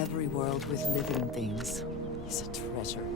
Every world with living things is a treasure.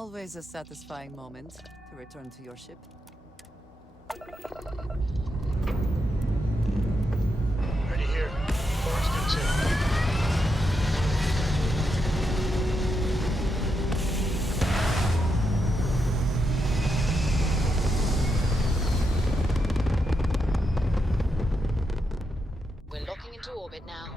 Always a satisfying moment to return to your ship. Ready here. AORUS good too. We're locking into orbit now.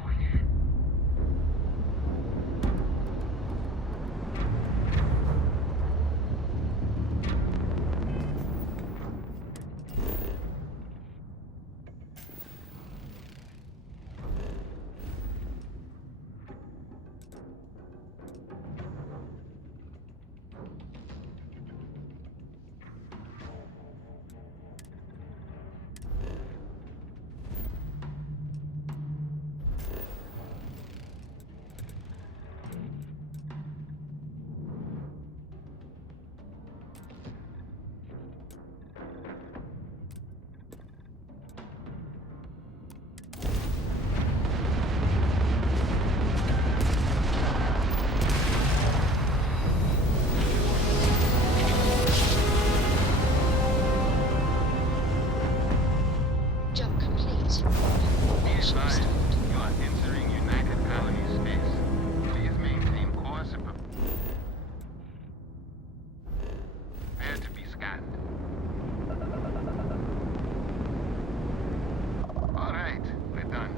Jump complete. Be advised, you are entering United Colonies space. Please maintain course and prepare to be scanned. All right, we're done.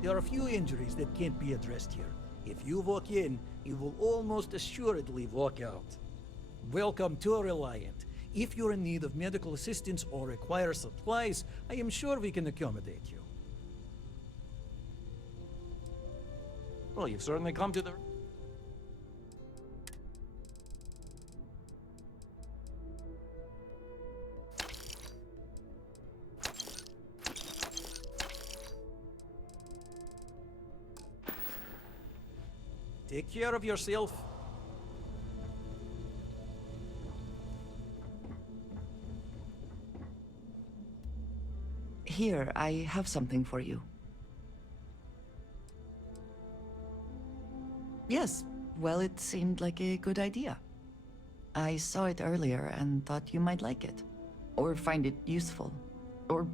There are a few injuries that can't be addressed here. If you walk in, you will almost assuredly walk out. Welcome to Reliant. If you're in need of medical assistance or require supplies, I am sure we can accommodate you. Well, you've certainly come to the... Take care of yourself. Here, I have something for you. Yes, well, it seemed like a good idea. I saw it earlier and thought you might like it. Or find it useful. Or,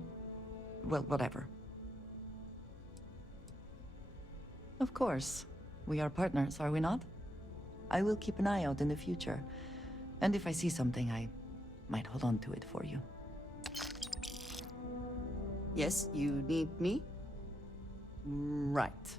well, whatever. Of course. We are partners, are we not? I will keep an eye out in the future. And if I see something, I might hold on to it for you. Yes, you need me? Right.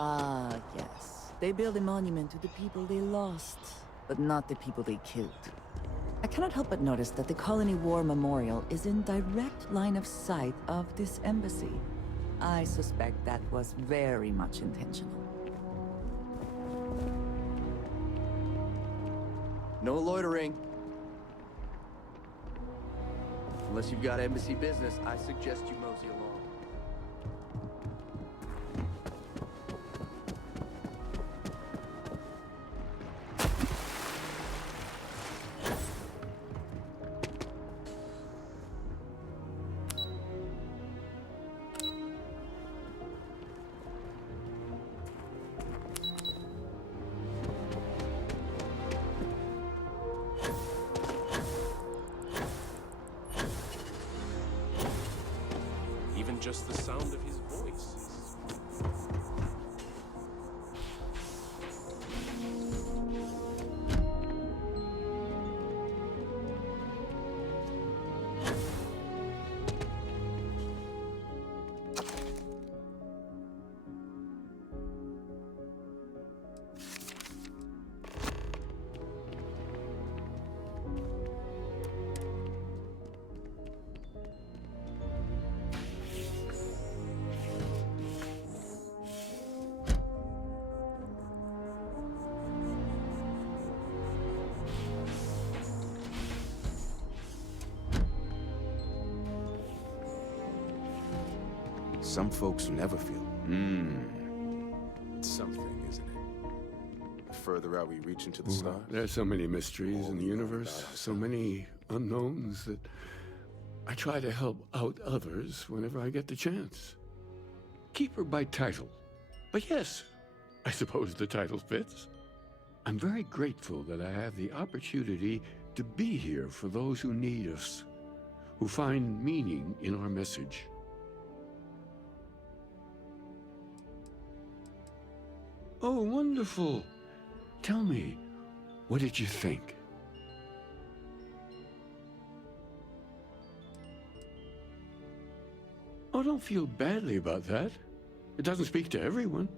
Ah, yes. They build a monument to the people they lost, but not the people they killed. I cannot help but notice that the Colony War Memorial is in direct line of sight of this embassy. I suspect that was very much intentional. No loitering. Unless you've got embassy business, I suggest you mosey along. Even just the sound of his voice is... Some folks never feel. It's something, isn't it? The further out we reach into the stars. There's so many mysteries in the universe, so many unknowns that I try to help out others whenever I get the chance. Keeper by title. But yes, I suppose the title fits. I'm very grateful that I have the opportunity to be here for those who need us, who find meaning in our message. Oh, wonderful. Tell me, what did you think? Oh, don't feel badly about that. It doesn't speak to everyone.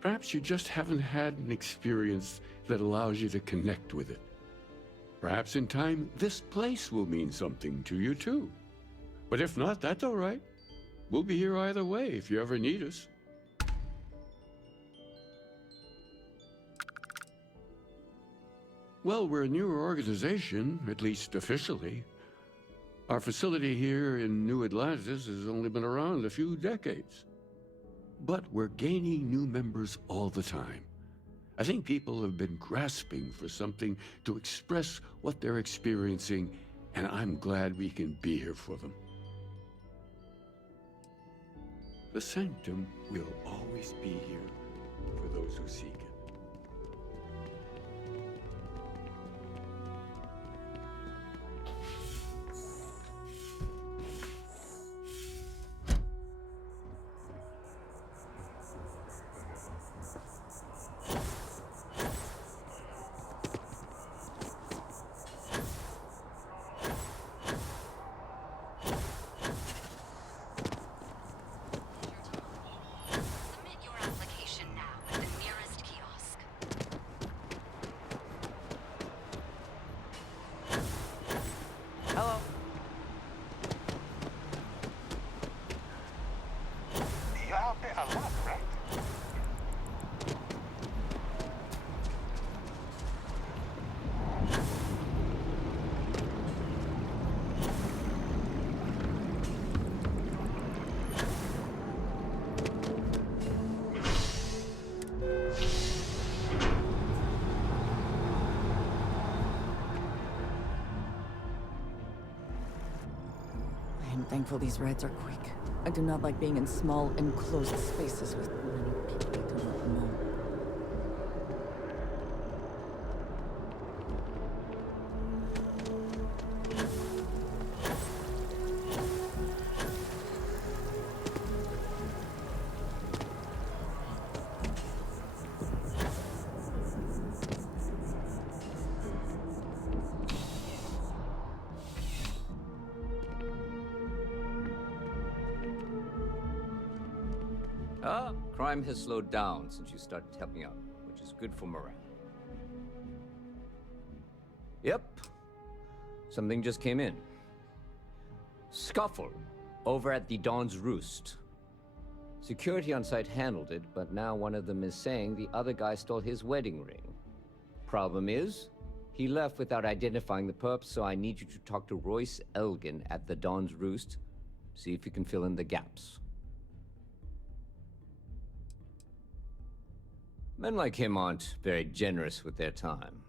Perhaps you just haven't had an experience that allows you to connect with it. Perhaps in time, this place will mean something to you too. But if not, that's all right. We'll be here either way if you ever need us. Well, we're a newer organization, at least officially. Our facility here in New Atlantis has only been around a few decades. But we're gaining new members all the time. I think people have been grasping for something to express what they're experiencing, and I'm glad we can be here for them. The Sanctum will always be here for those who seek it. Submit your application now at the nearest kiosk. Hello. You're out there a lot, right? I am thankful these rides are quick. I do not like being in small, enclosed spaces with many people I do not know. Crime has slowed down since you started helping out, which is good for morale. Yep. Something just came in. Scuffle over at the Dawn's Roost. Security on site handled it, but now one of them is saying the other guy stole his wedding ring. Problem is, he left without identifying the perp, so I need you to talk to Royce Elgin at the Dawn's Roost. See if you can fill in the gaps. Men like him aren't very generous with their time.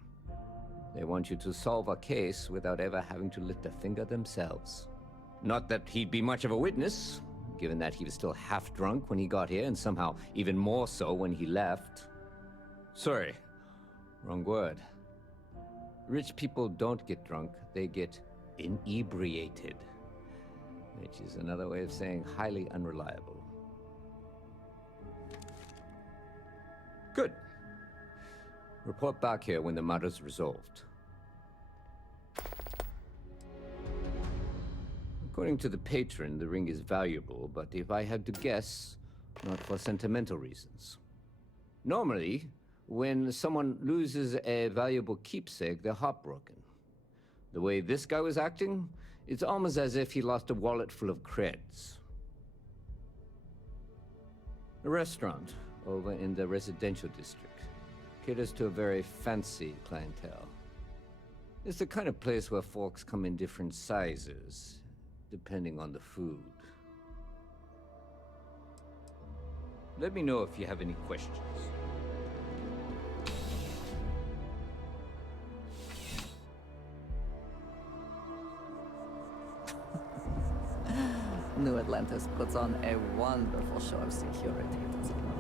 They want you to solve a case without ever having to lift a finger themselves. Not that he'd be much of a witness, given that he was still half drunk when he got here, and somehow even more so when he left. Sorry, wrong word. Rich people don't get drunk, they get inebriated. Which is another way of saying highly unreliable. Good. Report back here when the matter's resolved. According to the patron, the ring is valuable, but if I had to guess, not for sentimental reasons. Normally, when someone loses a valuable keepsake, they're heartbroken. The way this guy was acting, it's almost as if he lost a wallet full of creds. A restaurant over in the residential district caters to a very fancy clientele. It's the kind of place where folks come in different sizes, depending on the food. Let me know if you have any questions. New Atlantis puts on a wonderful show of security, does it not?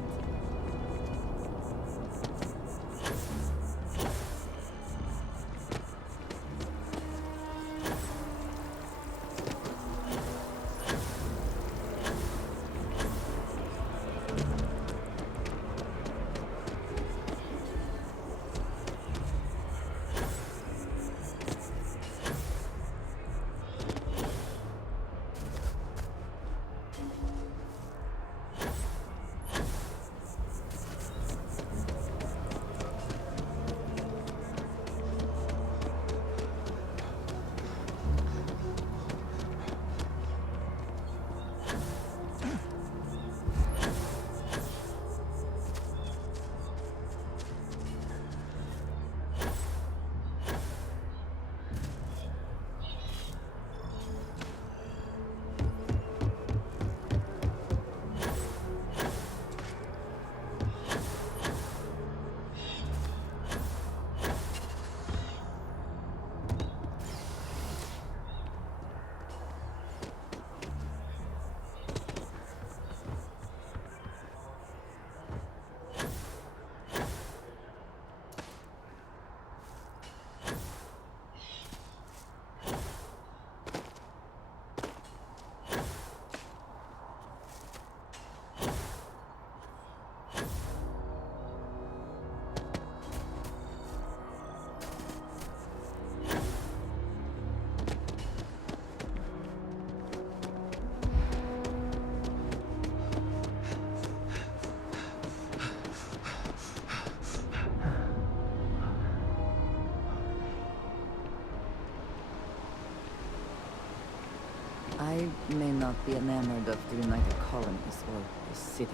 I may not be enamored of the United Colonies or the city,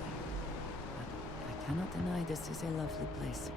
but I cannot deny this is a lovely place.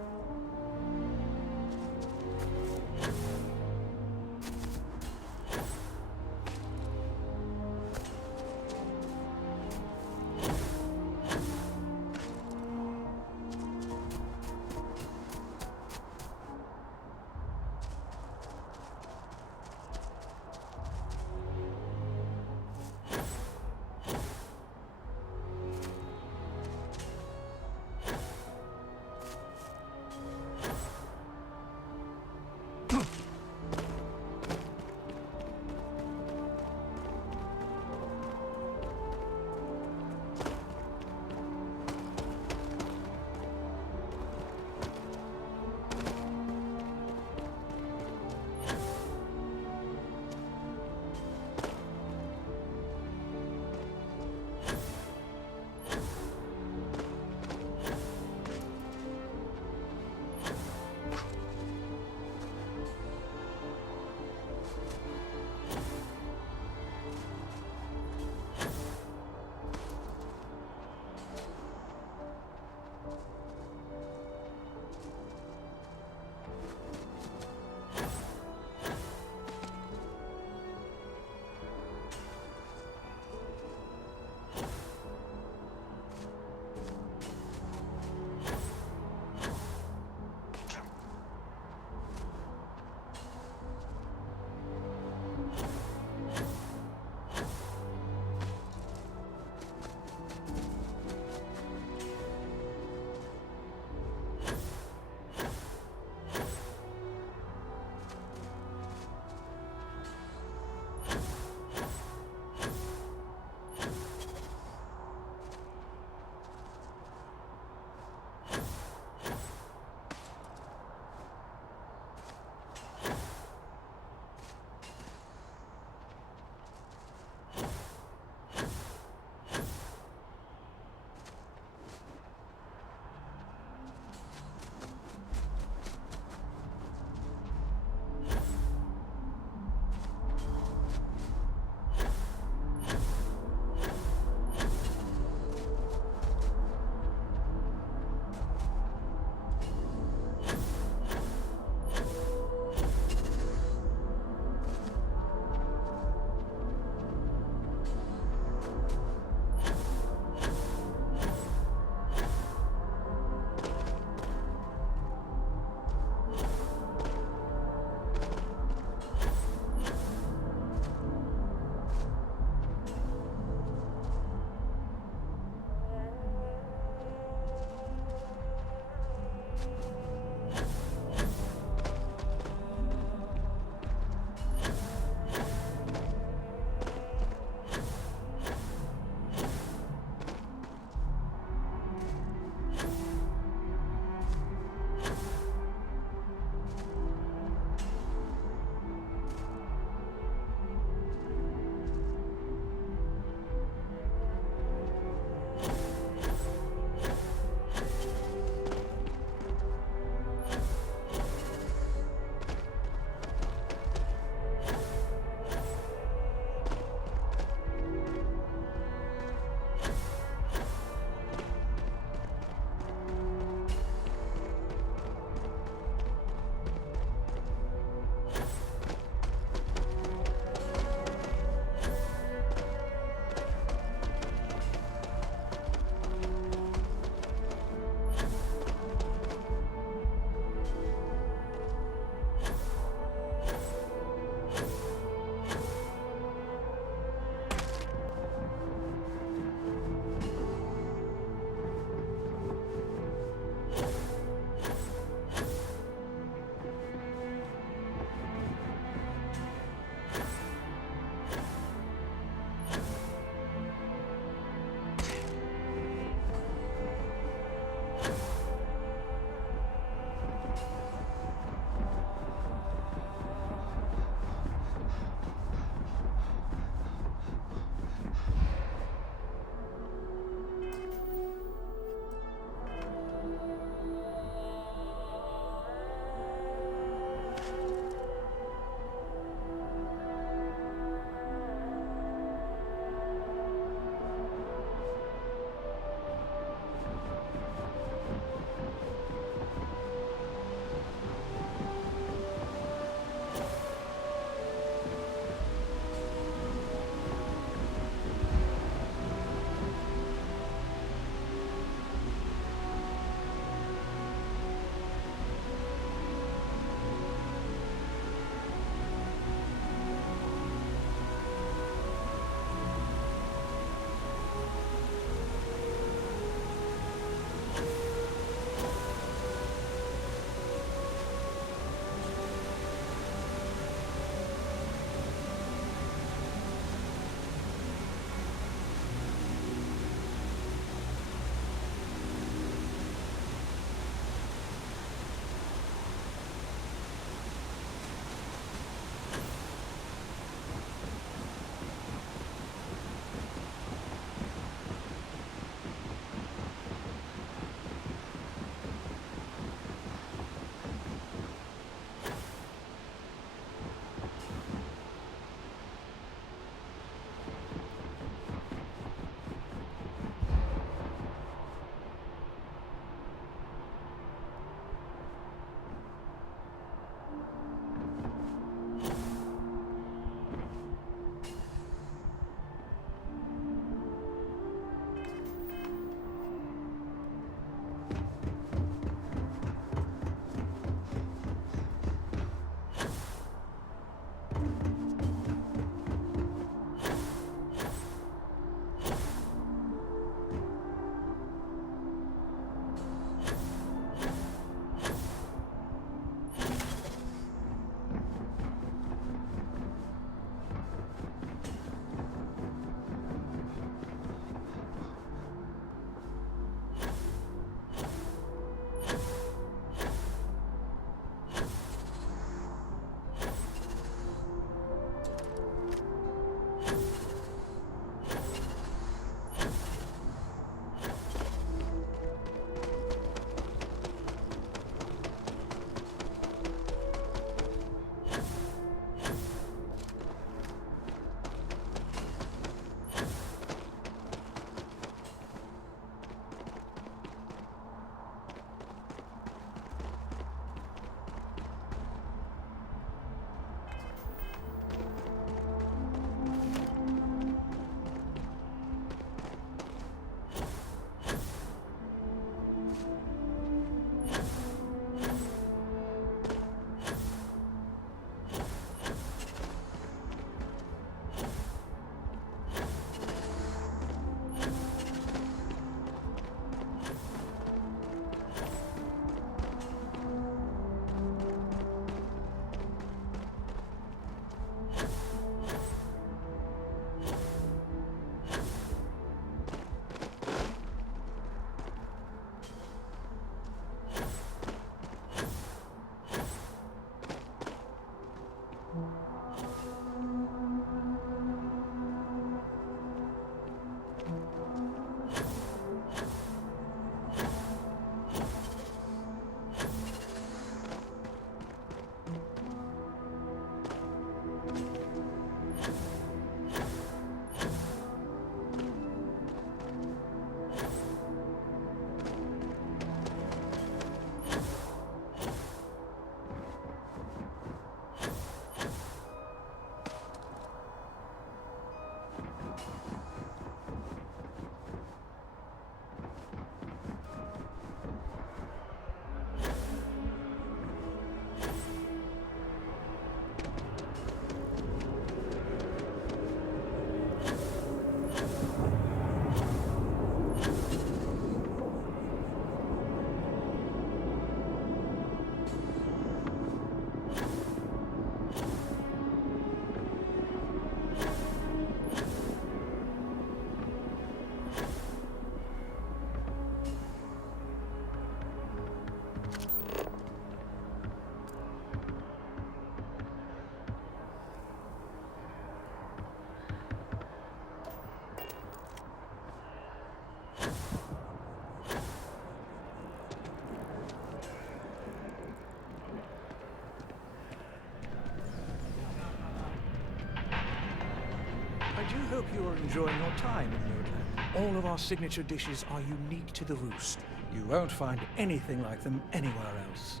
I do hope you are enjoying your time in Nerdland. All of our signature dishes are unique to the Roost. You won't find anything like them anywhere else.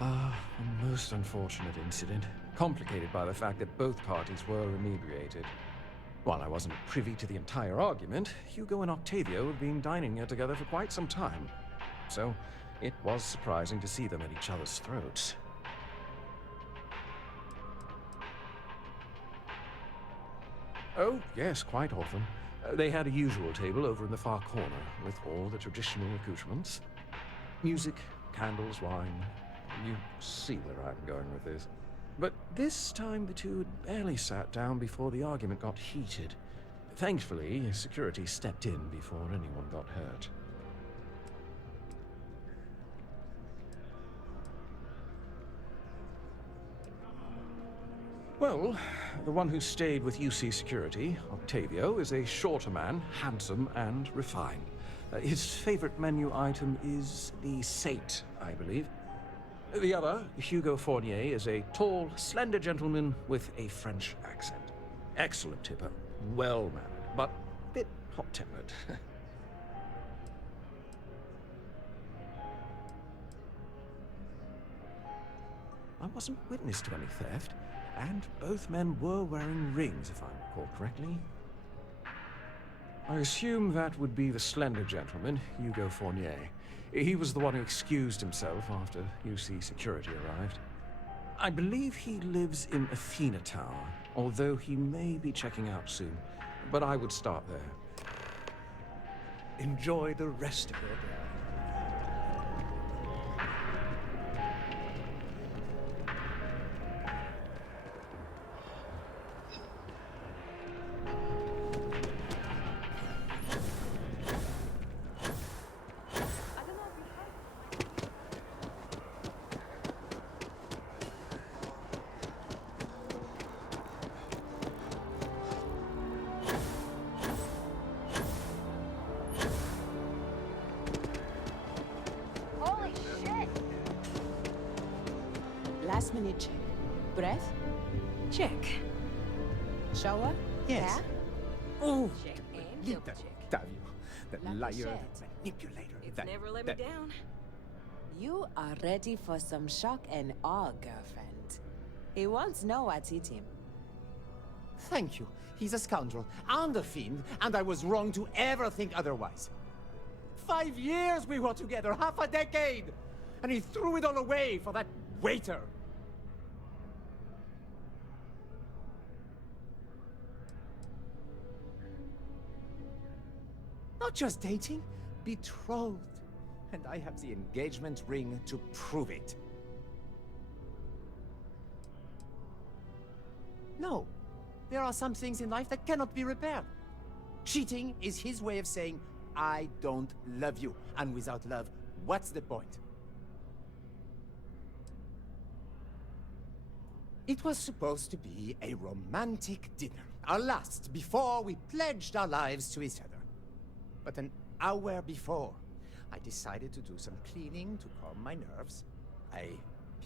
A most unfortunate incident, complicated by the fact that both parties were inebriated. While I wasn't privy to the entire argument, Hugo and Octavio had been dining here together for quite some time. So, it was surprising to see them at each other's throats. Oh, yes, quite often. They had a usual table over in the far corner, with all the traditional accoutrements. Music, candles, wine. You see where I'm going with this. But this time the two had barely sat down before the argument got heated. Thankfully, security stepped in before anyone got hurt. Well, the one who stayed with UC Security, Octavio, is a shorter man, handsome and refined. His favorite menu item is the Sate, I believe. The other, Hugo Fournier, is a tall, slender gentleman with a French accent. Excellent tipper, well-mannered, but a bit hot-tempered. I wasn't witness to any theft, and both men were wearing rings, if I recall correctly. I assume that would be the slender gentleman, Hugo Fournier. He was the one who excused himself after UC Security arrived. I believe he lives in Athena Tower, although he may be checking out soon. But I would start there. Enjoy the rest of your day. Last minute check. Breath? Check. Shower? Yes. Hair? Oh, Check and Linda, double check. Octavio, that Like liar, you said. that manipulator. It's that, never let that... me down. You are ready for some shock and awe, girlfriend. He wants know what's hit him. Thank you. He's a scoundrel and a fiend, and I was wrong to ever think otherwise. 5 years we were together, half a decade! And he threw it all away for that waiter. Not just dating, betrothed. And I have the engagement ring to prove it. No, there are some things in life that cannot be repaired. Cheating is his way of saying, I don't love you. And without love, what's the point? It was supposed to be a romantic dinner, our last before we pledged our lives to each other. But an hour before, I decided to do some cleaning to calm my nerves. I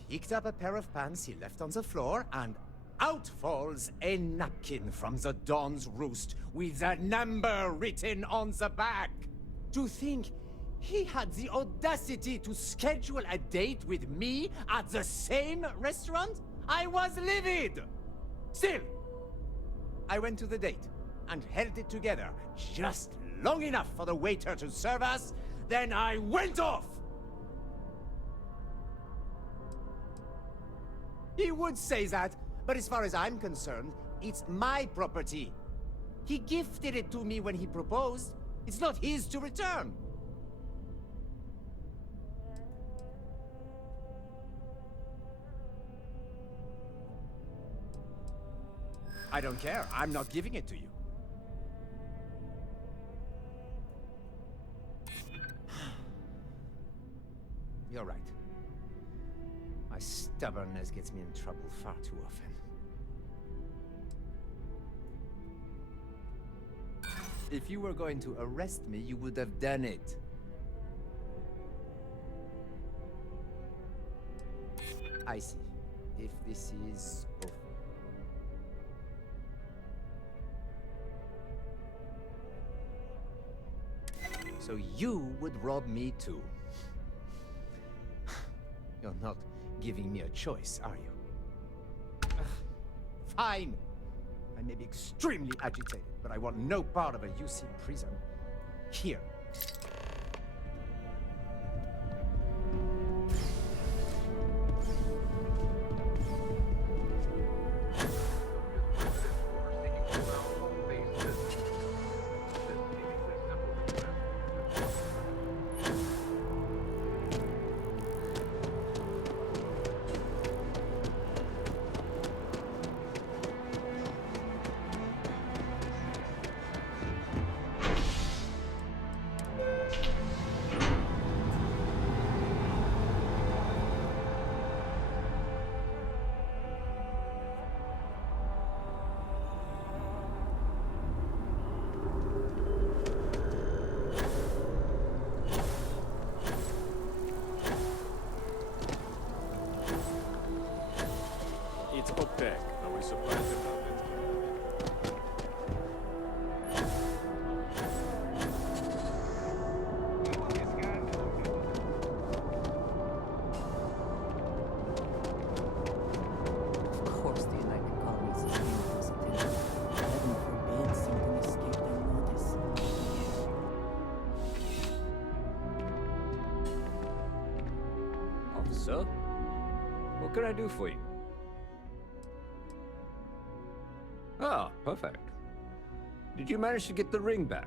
picked up a pair of pants he left on the floor, and out falls a napkin from the Dawn's Roost with a number written on the back. To think he had the audacity to schedule a date with me at the same restaurant? I was livid! Still, I went to the date and held it together just long enough for the waiter to serve us, then I went off! He would say that, but as far as I'm concerned, it's my property. He gifted it to me when he proposed. It's not his to return. I don't care. I'm not giving it to you. You're right. My stubbornness gets me in trouble far too often. If you were going to arrest me, you would have done it. I see. If this is over. So you would rob me too. You're not giving me a choice, are you? Ugh. Fine. I may be extremely agitated, but I want no part of a UC prison. Here. It's opaque. Are we surprised about it? Of course the United Colonies is being close attention. Heaven forbid something escape their notice. Officer, what can I do for you? Ah, perfect. Did you manage to get the ring back?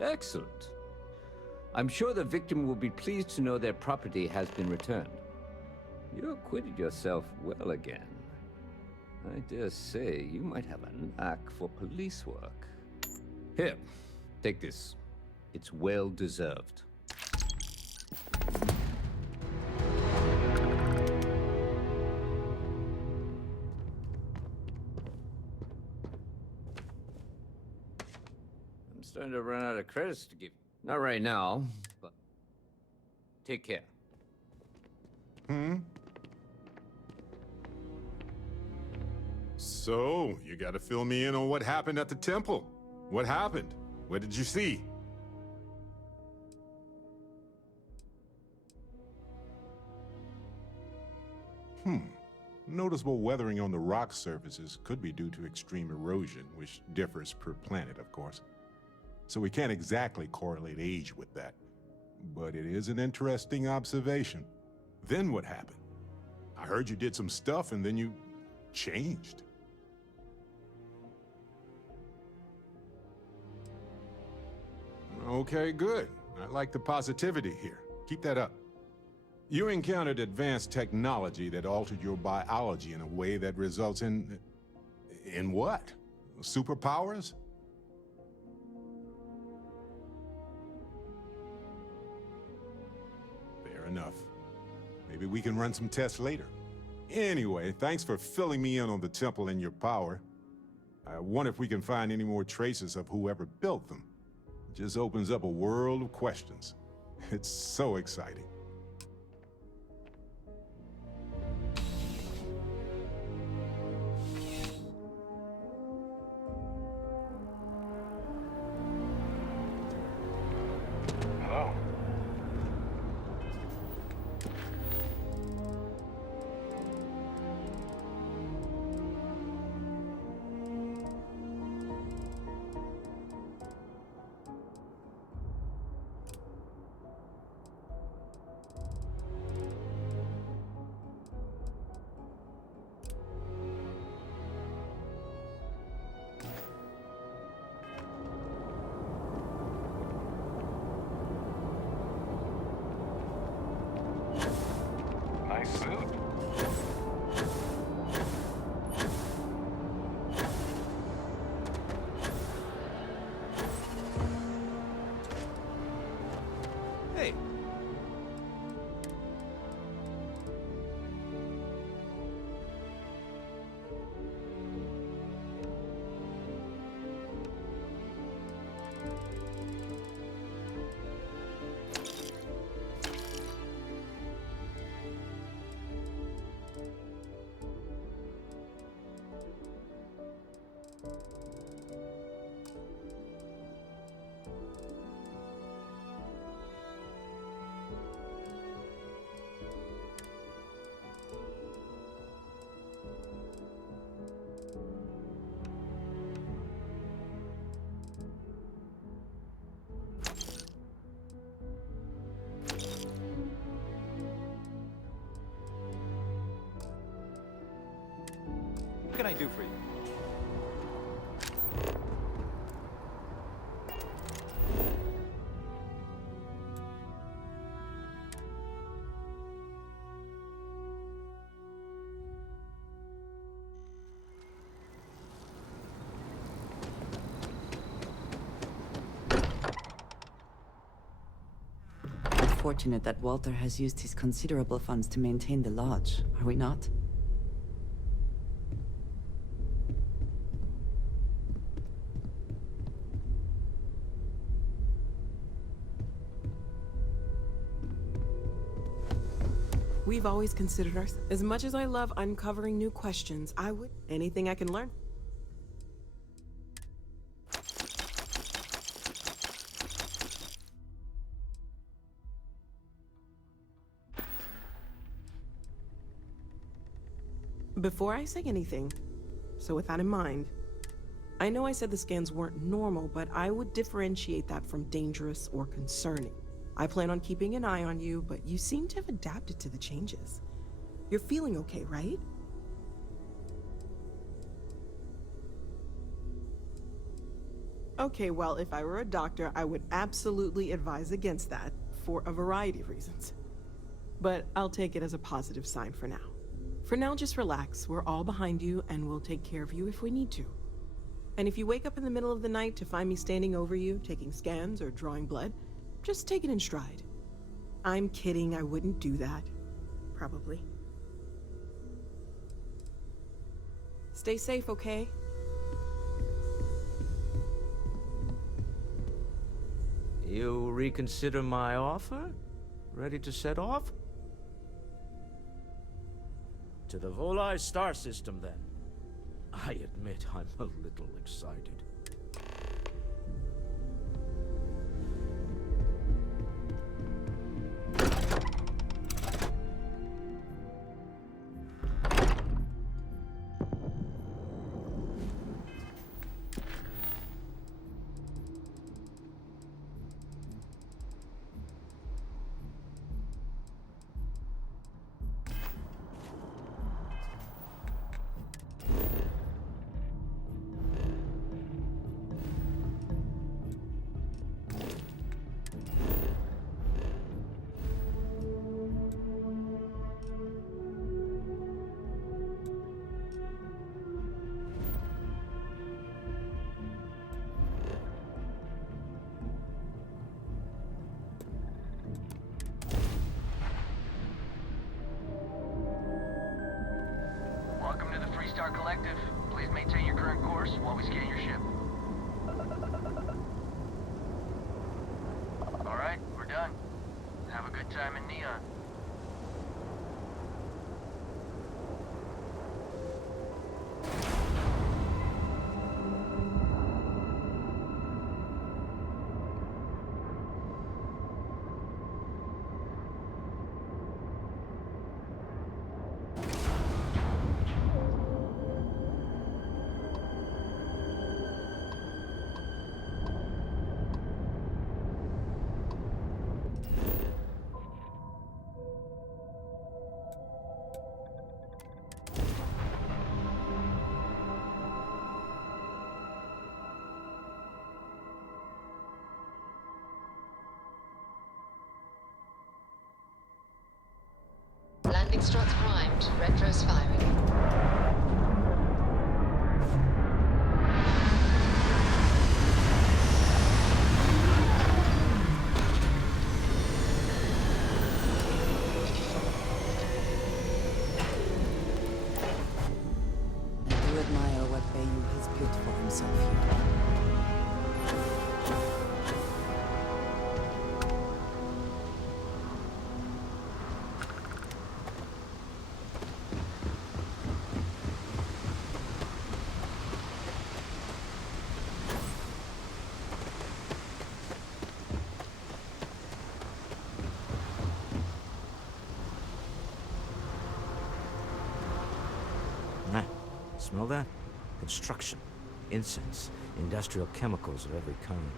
Excellent. I'm sure the victim will be pleased to know their property has been returned. You acquitted yourself well again. I dare say you might have a knack for police work. Here, take this. It's well deserved. I'm starting to run out of credits to give. Not right now, but take care. So, you gotta fill me in on what happened at the temple. What happened? What did you see? Noticeable weathering on the rock surfaces could be due to extreme erosion, which differs per planet, of course. So we can't exactly correlate age with that. But it is an interesting observation. Then what happened? I heard you did some stuff and then you changed. Okay, good. I like the positivity here. Keep that up. You encountered advanced technology that altered your biology in a way that results in what? Superpowers? Fair enough. Maybe we can run some tests later. Anyway, thanks for filling me in on the temple and your power. I wonder if we can find any more traces of whoever built them. It just opens up a world of questions. It's so exciting. Hello. Nice suit. Hey. can I do for you? Fortunate that Walter has used his considerable funds to maintain the lodge, are we not? We've always considered ourselves. As much as I love uncovering new questions, I would anything I can learn. Before I say anything, so with that in mind, I know I said the scans weren't normal, but I would differentiate that from dangerous or concerning. I plan on keeping an eye on you, but you seem to have adapted to the changes. You're feeling okay, right? Okay, well, if I were a doctor, I would absolutely advise against that, for a variety of reasons. But I'll take it as a positive sign for now. For now, just relax. We're all behind you, and we'll take care of you if we need to. And if you wake up in the middle of the night to find me standing over you, taking scans or drawing blood, just take it in stride. I'm kidding, I wouldn't do that. Probably. Stay safe, okay? You reconsider my offer? Ready to set off? To the Volai star system, then. I admit I'm a little excited. Collective, please maintain your current course while we scan your ship. Alright, we're done. Have a good time in Neon. Landing struts primed. Retros firing. I do admire what Bayou has built for himself here. Smell that? Construction, incense, industrial chemicals of every kind.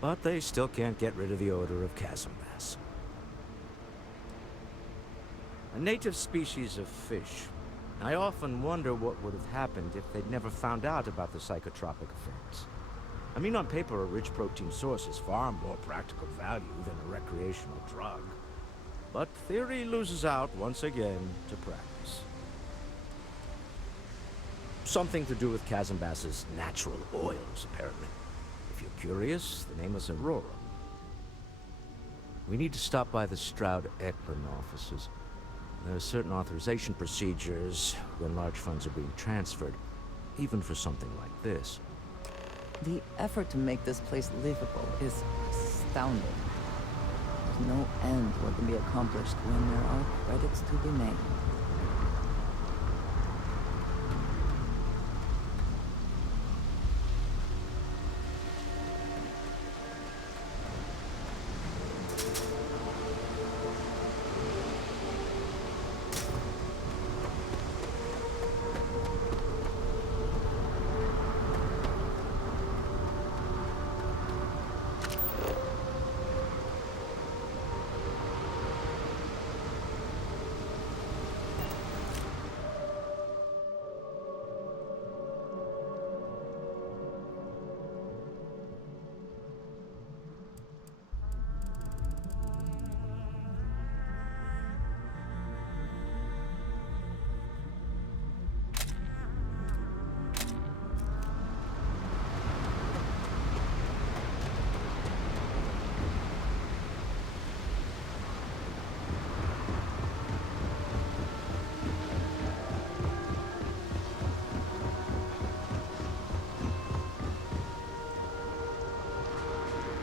But they still can't get rid of the odor of chasm bass. A native species of fish. I often wonder what would have happened if they'd never found out about the psychotropic effects. I mean, on paper, a rich protein source is far more practical value than a recreational drug. But theory loses out once again to practice. Something to do with Kazambas's natural oils, apparently. If you're curious, the name is Aurora. We need to stop by the Stroud-Eklund offices. There are certain authorization procedures when large funds are being transferred, even for something like this. The effort to make this place livable is astounding. There's no end what can be accomplished when there are credits to be made.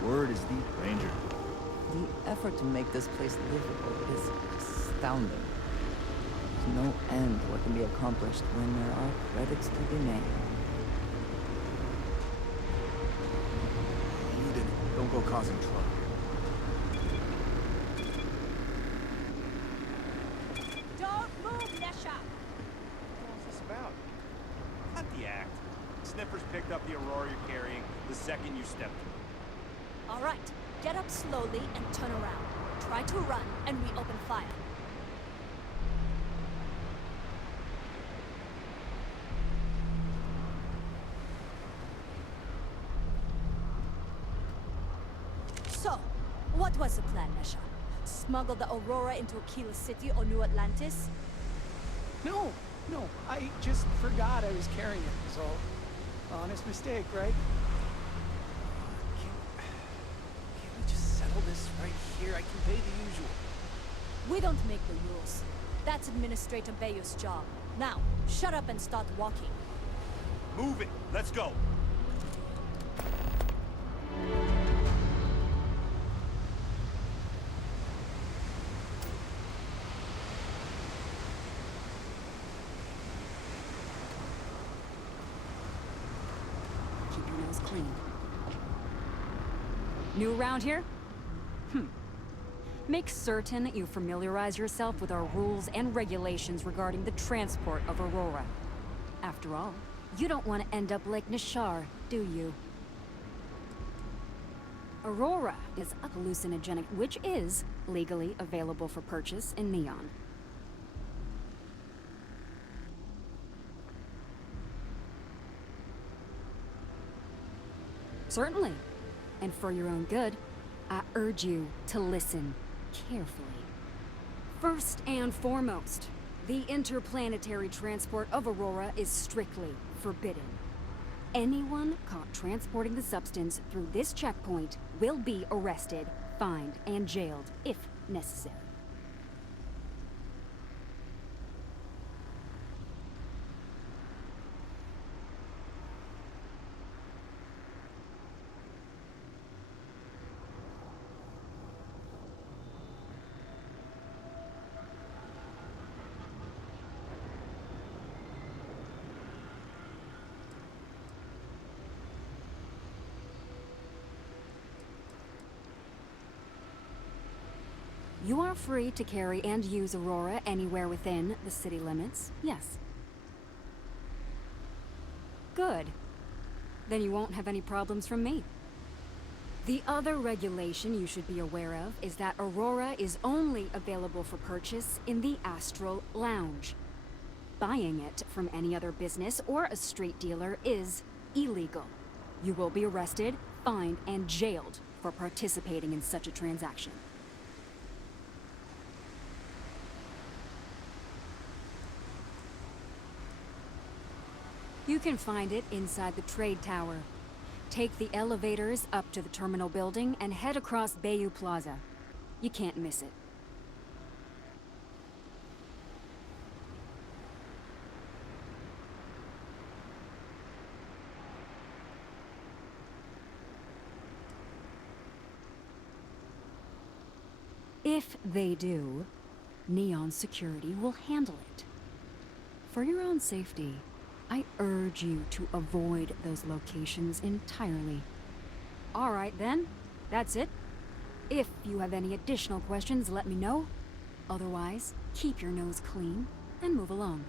Word is deep, Ranger. The effort to make this place livable is astounding. There's no end what can be accomplished when there are credits to be made. You did it. Don't go causing trouble. Don't move, Nesha! What's this about? Cut the act. Sniffers picked up the Aurora you're carrying the second you stepped in. All right, get up slowly and turn around. Try to run, and we open fire. So, what was the plan, Nesha? Smuggle the Aurora into Aquila City or New Atlantis? No, I just forgot I was carrying it, so honest mistake, right? This right here, I can pay the usual. We don't make the rules. That's Administrator Bayou's job. Now, shut up and start walking. Move it! Let's go! Keep your nose clean. New around here? Make certain that you familiarize yourself with our rules and regulations regarding the transport of Aurora. After all, you don't want to end up like Nishar, do you? Aurora is a hallucinogenic which is legally available for purchase in Neon. Certainly. And for your own good, I urge you to listen carefully. First and foremost, the interplanetary transport of Aurora is strictly forbidden. Anyone caught transporting the substance through this checkpoint will be arrested, fined, and jailed if necessary. You are free to carry and use Aurora anywhere within the city limits, yes. Good. Then you won't have any problems from me. The other regulation you should be aware of is that Aurora is only available for purchase in the Astral Lounge. buying it from any other business or a street dealer is illegal. You will be arrested, fined, and jailed for participating in such a transaction. You can find it inside the trade tower. Take the elevators up to the terminal building and head across Bayou Plaza. You can't miss it. If they do, Neon Security will handle it. For your own safety, I urge you to avoid those locations entirely. All right then, that's it. If you have any additional questions, let me know. Otherwise, keep your nose clean and move along.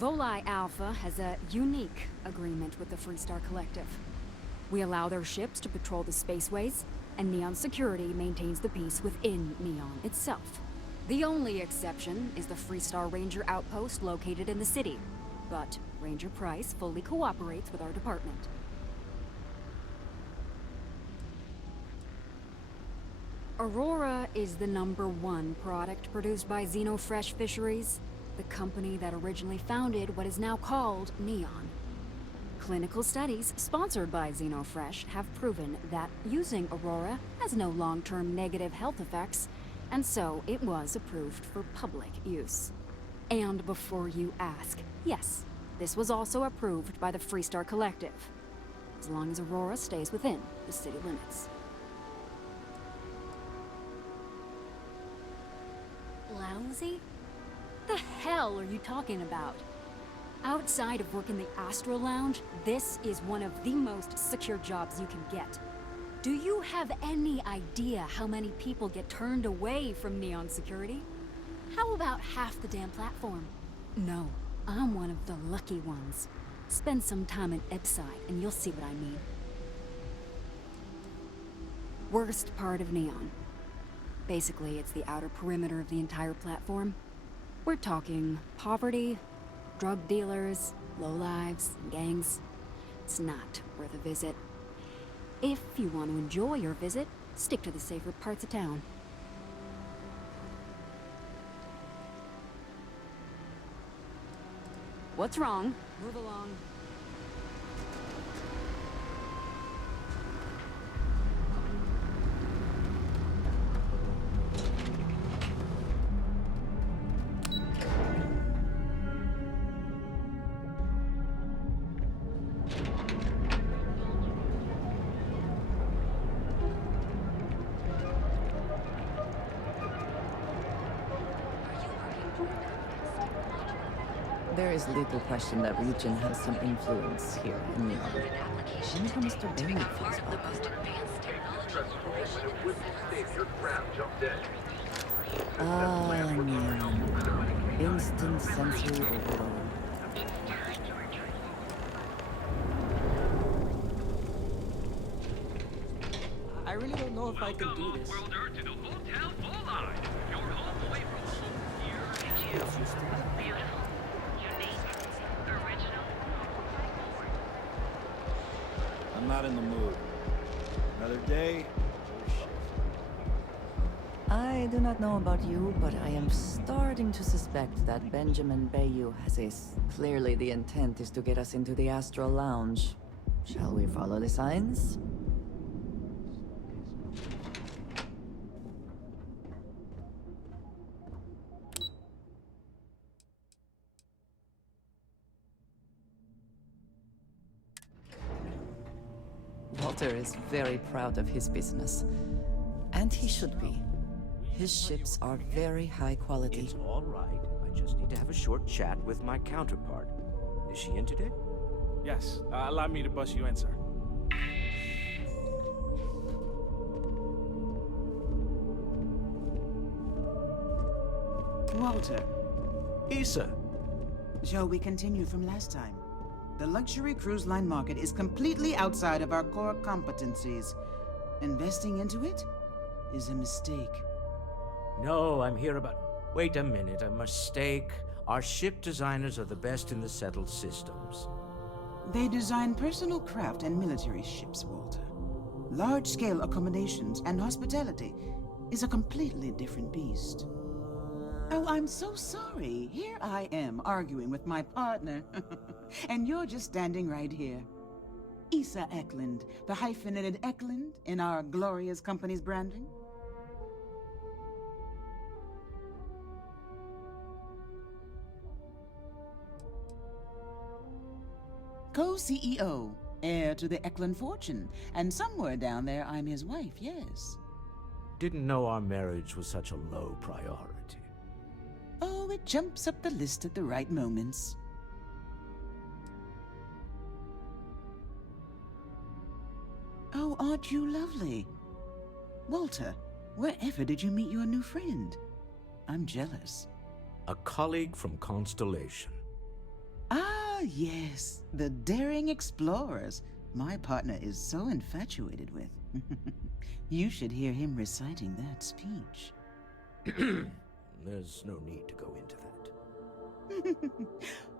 Volii Alpha has a unique agreement with the Freestar Collective. We allow their ships to patrol the spaceways, and Neon Security maintains the peace within Neon itself. The only exception is the Freestar Ranger outpost located in the city, but Ranger Price fully cooperates with our department. Aurora is the #1 product produced by Xenofresh Fisheries, the company that originally founded what is now called Neon. Clinical studies sponsored by Xenofresh have proven that using Aurora has no long-term negative health effects, and so it was approved for public use. And before you ask, yes, this was also approved by the Freestar Collective, as long as Aurora stays within the city limits. Lousy? The hell are you talking about? Outside of working the Astro Lounge, this is one of the most secure jobs you can get. Do you have any idea how many people get turned away from Neon Security? How about half the damn platform? No, I'm one of the lucky ones. Spend some time in Ipside and you'll see what I mean. Worst part of Neon. Basically, it's the outer perimeter of the entire platform. We're talking poverty, drug dealers, lowlives, and gangs. It's not worth a visit. If you want to enjoy your visit, stick to the safer parts of town. What's wrong? Move along. There is little question that region has some influence here in Neon. I wonder how Mr. Bailey feels about that. Neon. Instant sensory overload. I really don't know if I can do this. I'm not in the mood. Another day. I do not know about you, but I am starting to suspect that Benjamin Bayou has clearly the intent is to get us into the Astral Lounge. Shall we follow the signs? Walter is very proud of his business. And he should be. His ships are very high quality. It's all right. I just need to have a short chat with my counterpart. Is she in today? Yes. Allow me to bust you in, sir. Walter. Issa. Shall we continue from last time? The luxury cruise line market is completely outside of our core competencies. Investing into it is a mistake. No, I'm here about... Wait a minute, a mistake? Our ship designers are the best in the settled systems. They design personal craft and military ships, Walter. Large-scale accommodations and hospitality is a completely different beast. Oh, I'm so sorry. Here I am arguing with my partner. And you're just standing right here. Issa Eklund, the hyphenated Eklund in our glorious company's branding. Co-CEO, heir to the Eklund fortune, and somewhere down there I'm his wife, yes. Didn't know our marriage was such a low priority. Oh, it jumps up the list at the right moments. Oh, aren't you lovely? Walter, wherever did you meet your new friend? I'm jealous. A colleague from Constellation. Ah, yes, the daring explorers my partner is so infatuated with. You should hear him reciting that speech. There's no need to go into that.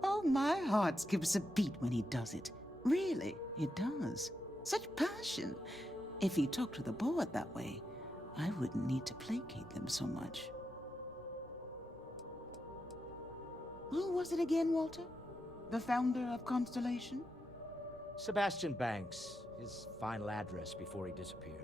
Oh, my heart skips a beat when he does it. Really, it does. Such passion. If he talked to the board that way, I wouldn't need to placate them so much. Who was it again, Walter? The founder of Constellation? Sebastian Banks, his final address before he disappeared.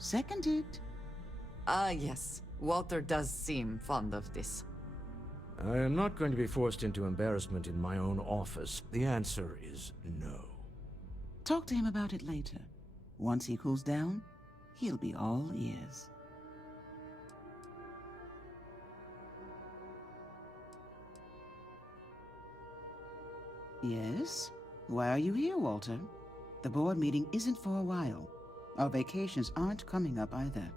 Seconded. Yes. Walter does seem fond of this. I am not going to be forced into embarrassment in my own office. The answer is no. Talk to him about it later. Once he cools down, he'll be all ears. Yes? Why are you here, Walter? The board meeting isn't for a while. Our vacations aren't coming up either.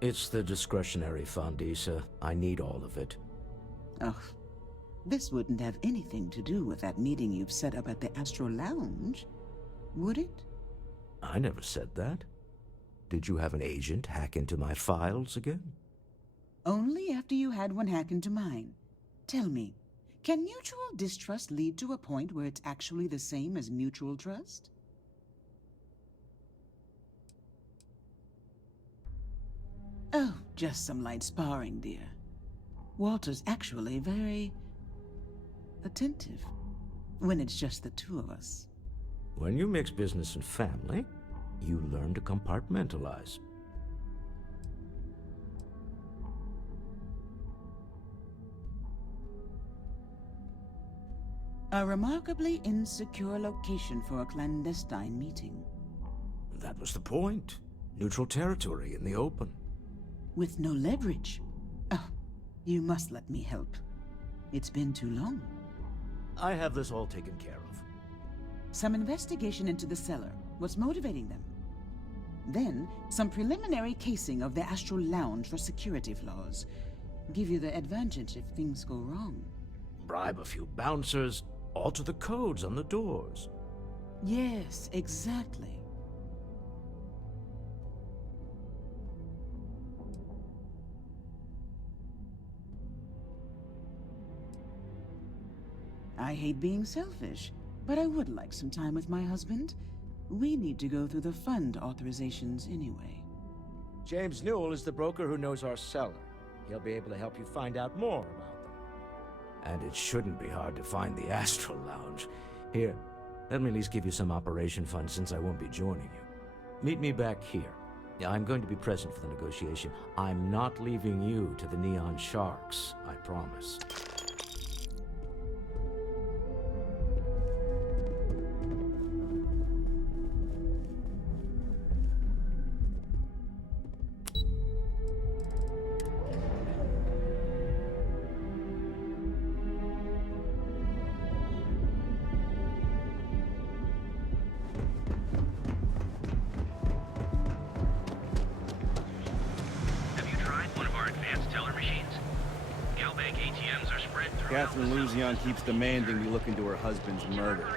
It's the discretionary fund, Issa. I need all of it. Oh, this wouldn't have anything to do with that meeting you've set up at the Astro Lounge, would it? I never said that. Did you have an agent hack into my files again? Only after you had one hack into mine. Tell me, can mutual distrust lead to a point where it's actually the same as mutual trust? Oh, just some light sparring, dear. Walter's actually very attentive when it's just the two of us. When you mix business and family, you learn to compartmentalize. A remarkably insecure location for a clandestine meeting. That was the point. Neutral territory in the open. With no leverage. Oh, you must let me help. It's been too long. I have this all taken care of. Some investigation into the seller. What's motivating them? Then, some preliminary casing of the Astral Lounge for security flaws. Give you the advantage if things go wrong. Bribe a few bouncers, alter the codes on the doors. Yes, exactly. I hate being selfish, but I would like some time with my husband. We need to go through the fund authorizations anyway. James Newell is the broker who knows our seller. He'll be able to help you find out more about them. And it shouldn't be hard to find the Astral Lounge. Here, let me at least give you some operation funds since I won't be joining you. Meet me back here. I'm going to be present for the negotiation. I'm not leaving you to the Neon Sharks, I promise. Catherine Luzion keeps demanding we look into her husband's murder.